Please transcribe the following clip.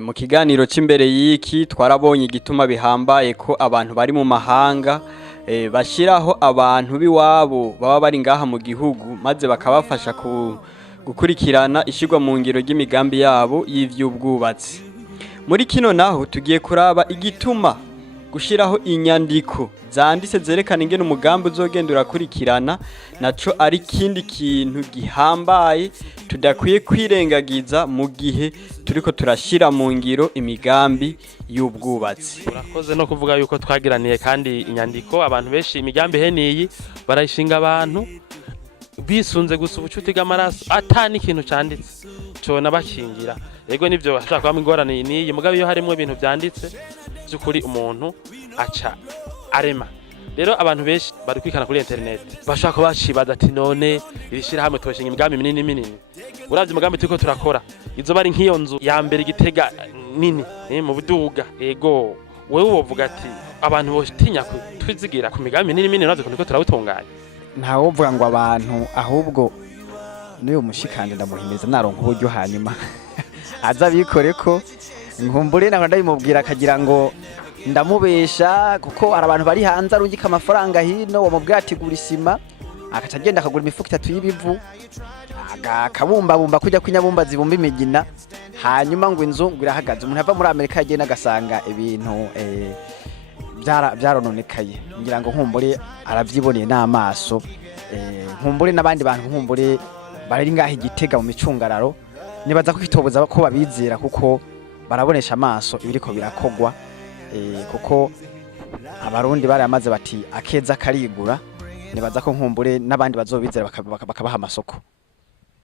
Mu kiganiro c'imbere y'iki twarabonye igituma bihambaye ko abantu bari mu mahanga bashiraho abantu b'iwabo baba bari ngaha mu gihugu maze bakabafasha gukurikirana ishigwa mu ngiro ry'imigambi yabo y'ivy'ubwubatsi. Muri kino naho tugiye kuraba igituma gushiraho inyandiko zanditse zerekana ingene umugambi uzogenda urakurikirana naco ari kindi kintu gihambaye tudakwiye kwirengagiza mu gihe turiko turashira mu ngiro imigambi y'ubwubatsi. Urakoze no kuvuga yuko twagiraniye kandi inyandiko abantu benshi imigambi heniyi barayishinga abantu bisunze gusa ubucuti bw'amaraso atani ikintu canditse cona bakingira. Yego nivyo ashaka kwama ingorane niyi mugabe iyo harimo ibintu vyanditse by'ukuri umuntu aca arema. Rero abantu benshi bari kwikana kuri internet bashaka bacibaza ati none irishira hamwe twashinga imigambi minini. Uravye umugambi turiko turakora izo bari nk'iyo nzu ya mbere Gitega nini mu buduga. Ego wewe wovuga ati abantu botinya twizigira ku migambi minini nazo turiko turawutunganya. Ntawo uvuga ngo abantu ahubwo niyo mushikanje ndamuhimiriza naronka uburyo hanyuma aza bikore ko nkumbure naho ndabimubwira akagira ngo ndamubesha kuko abantu bari hanze arungika amafaranga hino wamubwira ati gura isima akaca agenda akagura imifuko 3 y'ibivu akabumba kujya kwinyabumba zibumba imigina hanyuma ngo inzu ngirahagaze umuntu ava muri Amerika yagenda agasanga ibintu byarononekaye ngira ngo nkumbure aravyiboneye n'amaso nkumbure n'abandi bantu nkumbure bari ngaho Igitega mu micungararo nibaza kwitoboza ko babizera kuko barabonesha amaso ibiriko birakogwa kuko abarundi bari amaze bati akeza karigura nibaza ko nkumbure n'abandi bazobizera bakabaha amasoko.